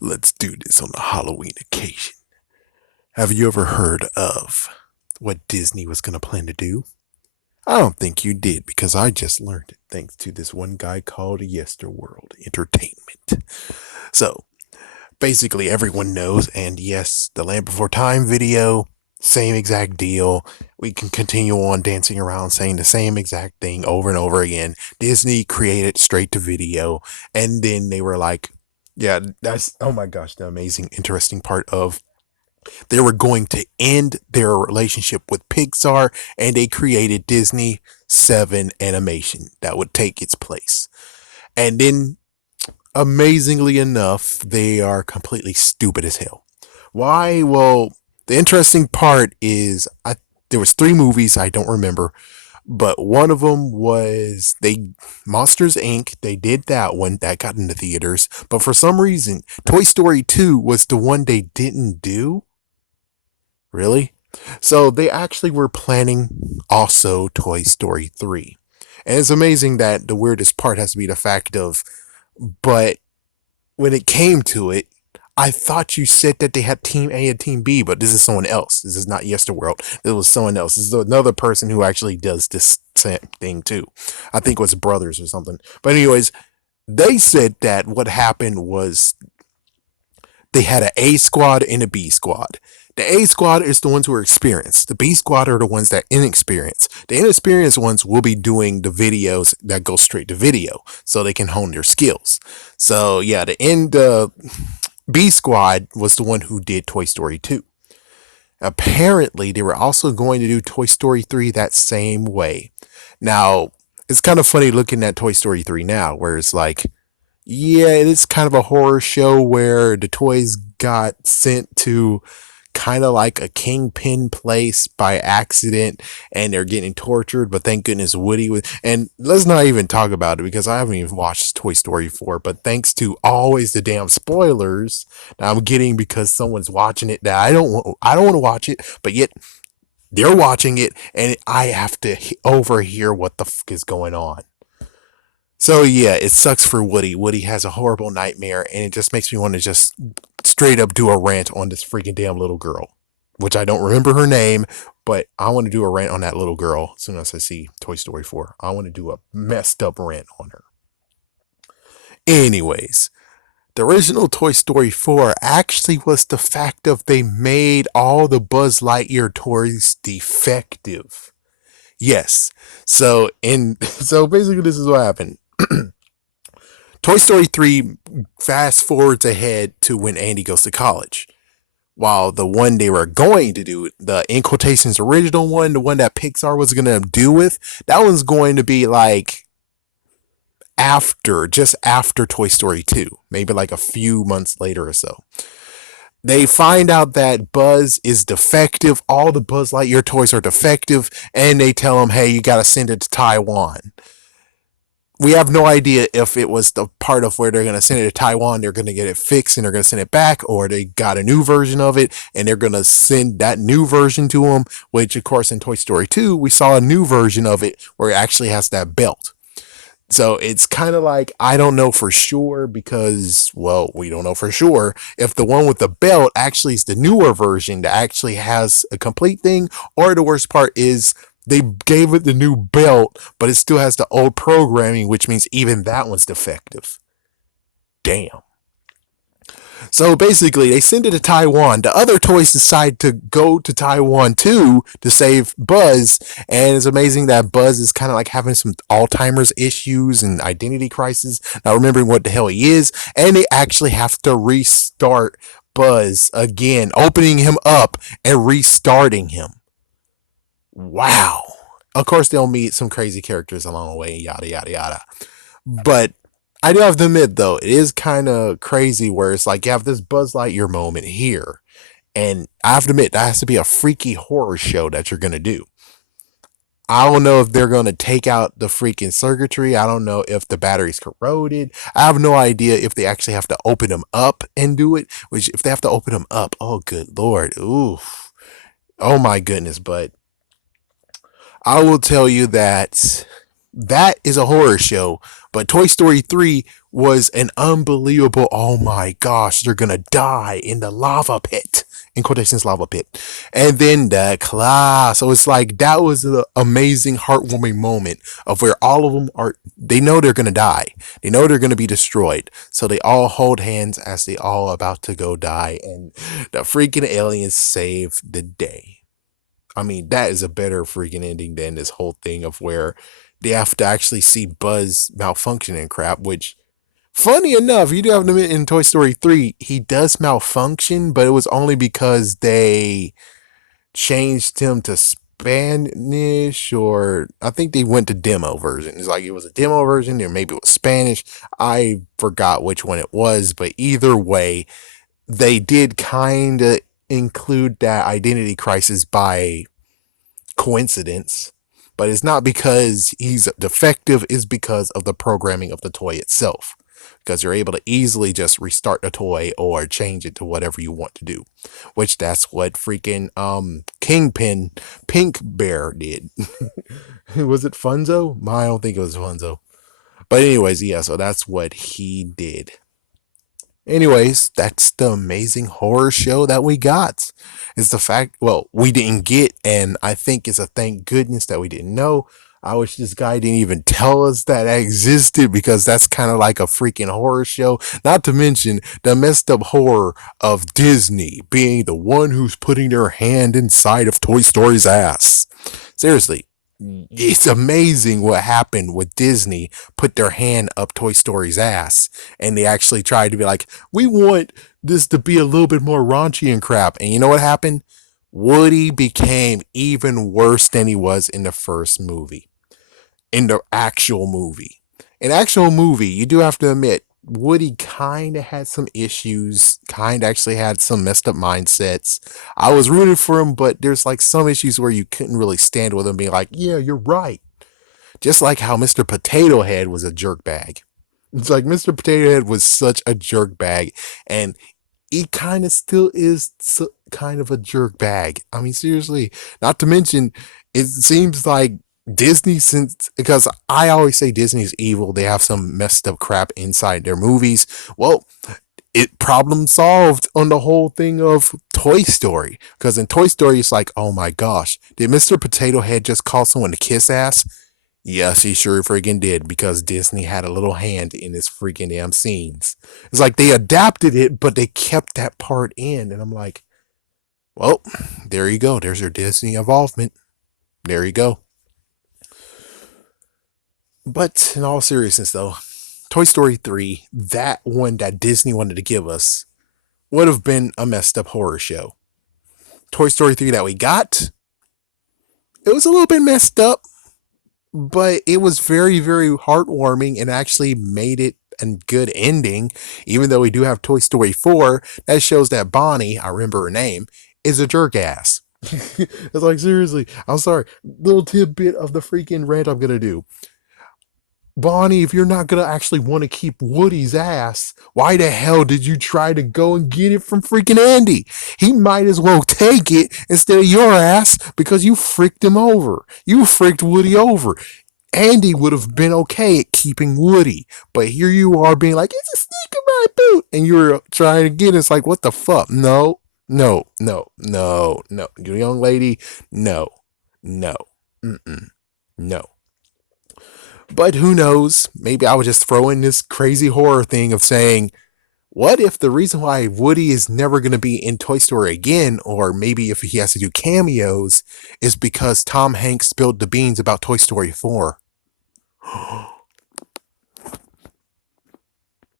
Let's do this on a Halloween occasion. Have you ever heard of what Disney was going to plan to do? I don't think you did because I just learned it thanks to this one guy called Yesterworld Entertainment. So, basically, everyone knows, and yes, the Land Before Time video, same exact deal. We can continue on dancing around saying the same exact thing over and over again. Disney created straight to video, and then they were like, yeah, that's, oh my gosh, the amazing, interesting part of they were going to end their relationship with Pixar, and they created Disney 7 animation that would take its place. And then, amazingly enough, they are completely stupid as hell. Why? Well, the interesting part is there was three movies I don't remember, but one of them was they Monsters Inc. They did that one that got into theaters, but for some reason, Toy Story 2 was the one they didn't do. Really? So they actually were planning also Toy Story 3. And it's amazing that the weirdest part has to be the fact of, but when it came to it, I thought you said that they had Team A and Team B, but this is someone else. This is not Yesterworld. This was someone else. This is another person who actually does this same thing too. I think it was brothers or something. But anyways, they said that what happened was they had an A squad and a B squad. The A squad is the ones who are experienced. The B squad are the ones that are inexperienced. The inexperienced ones will be doing the videos that go straight to video so they can hone their skills. So yeah, the B squad was the one who did Toy Story 2. Apparently, they were also going to do Toy Story 3 that same way. Now, it's kind of funny looking at Toy Story 3 now, where it's like, yeah, it is kind of a horror show where the toys got sent to kind of like a kingpin place by accident and they're getting tortured, but thank goodness Woody was. And let's not even talk about it because I haven't even watched Toy Story 4, but thanks to always the damn spoilers that I'm getting because someone's watching it that I don't want to watch it, but yet they're watching it and I have to overhear what the fuck is going on. So yeah, it sucks for Woody. Woody has a horrible nightmare, and it just makes me want to just straight up do a rant on this freaking damn little girl, which I don't remember her name, but I want to do a rant on that little girl as soon as I see Toy Story 4. I want to do a messed up rant on her. Anyways, the original Toy Story 4 actually was the fact of they made all the Buzz Lightyear toys defective. Yes. So basically this is what happened. Toy Story 3 fast forwards ahead to when Andy goes to college. While the one they were going to do, the in quotations original one, the one that Pixar was going to do with, that one's going to be like just after Toy Story 2, maybe like a few months later or so. They find out that Buzz is defective, all the Buzz Lightyear toys are defective, and they tell him, hey, you got to send it to Taiwan. We have no idea if it was the part of where they're going to send it to Taiwan, they're going to get it fixed and they're going to send it back, or they got a new version of it and they're going to send that new version to them, which, of course, in Toy Story 2, we saw a new version of it where it actually has that belt. So it's kind of like, I don't know for sure because, well, we don't know for sure if the one with the belt actually is the newer version that actually has a complete thing, or the worst part is they gave it the new belt, but it still has the old programming, which means even that one's defective. Damn. So basically, they send it to Taiwan. The other toys decide to go to Taiwan too to save Buzz. And it's amazing that Buzz is kind of like having some Alzheimer's issues and identity crisis, not remembering what the hell he is. And they actually have to restart Buzz again, opening him up and restarting him. Wow. Of course, they'll meet some crazy characters along the way, yada, yada, yada. But I do have to admit, though, it is kind of crazy where it's like you have this Buzz Lightyear moment here. And I have to admit, that has to be a freaky horror show that you're going to do. I don't know if they're going to take out the freaking circuitry. I don't know if the battery's corroded. I have no idea if they actually have to open them up and do it. Which, if they have to open them up, oh, good Lord. Ooh. Oh, my goodness. But I will tell you that that is a horror show, But Toy Story 3 was an unbelievable, oh my gosh, they're gonna die in the lava pit. In quotations, lava pit. And then the class. So it's like that was an amazing, heartwarming moment of where all of them are, they know they're gonna die. They know they're gonna be destroyed. So they all hold hands as they all about to go die. And the freaking aliens save the day. I mean, that is a better freaking ending than this whole thing of where they have to actually see Buzz malfunction and crap, which, funny enough, you do have to admit in Toy Story 3, he does malfunction, but it was only because they changed him to Spanish, or I think they went to demo version. It's like it was a demo version, or maybe it was Spanish. I forgot which one it was, but either way, they did kind of include that identity crisis by coincidence, but it's not because he's defective, it's because of the programming of the toy itself. Because you're able to easily just restart the toy or change it to whatever you want to do. Which that's what freaking Kingpin Pink Bear did. Was it Funzo? I don't think it was Funzo. But anyways, yeah, so that's what he did. Anyways, that's the amazing horror show that we got. It's the fact, well, we didn't get, and I think it's a thank goodness that we didn't know. I wish this guy didn't even tell us that existed, because that's kind of like a freaking horror show. Not to mention the messed up horror of Disney being the one who's putting their hand inside of Toy Story's ass. Seriously, it's amazing what happened with Disney put their hand up Toy Story's ass, and they actually tried to be like, we want this to be a little bit more raunchy and crap. And you know what happened? Woody became even worse than he was in the first movie. In the actual movie. In actual movie, you do have to admit, Woody kind of had some issues, kind of actually had some messed up mindsets. I was rooting for him, but there's like some issues where you couldn't really stand with him being like, yeah, you're right. Just like how Mr. Potato Head was a jerk bag. It's like Mr. Potato Head was such a jerk bag, and he kind of still is kind of a jerk bag. I mean, seriously. Not to mention, it seems like Disney, since, because I always say Disney's evil, they have some messed up crap inside their movies. Well, it problem solved on the whole thing of Toy Story. Because in Toy Story, it's like, oh my gosh, did Mr. Potato Head just call someone to kiss ass? Yes, he sure freaking did, because Disney had a little hand in his freaking damn scenes. It's like they adapted it, but they kept that part in. And I'm like, well, there you go. There's your Disney involvement. There you go. But in all seriousness, though, Toy Story 3, that one that Disney wanted to give us, would have been a messed up horror show. Toy Story 3 that we got, it was a little bit messed up, but it was very, very heartwarming and actually made it a good ending. Even though we do have Toy Story 4, that shows that Bonnie, I remember her name, is a jerk ass. It's like, seriously, I'm sorry. Little tidbit of the freaking rant I'm gonna do. Bonnie, if you're not gonna actually want to keep Woody's ass, why the hell did you try to go and get it from freaking Andy? He might as well take it instead of your ass, because you freaked him over. You freaked Woody over. Andy would have been okay at keeping Woody, but here you are being like, it's a snake in my boot, and you're trying to get it. It's like, what the fuck? No, no, no, no, no. You young lady, no, no, no. But who knows? Maybe I would just throw in this crazy horror thing of saying, what if the reason why Woody is never going to be in Toy Story again, or maybe if he has to do cameos, is because Tom Hanks spilled the beans about Toy Story 4?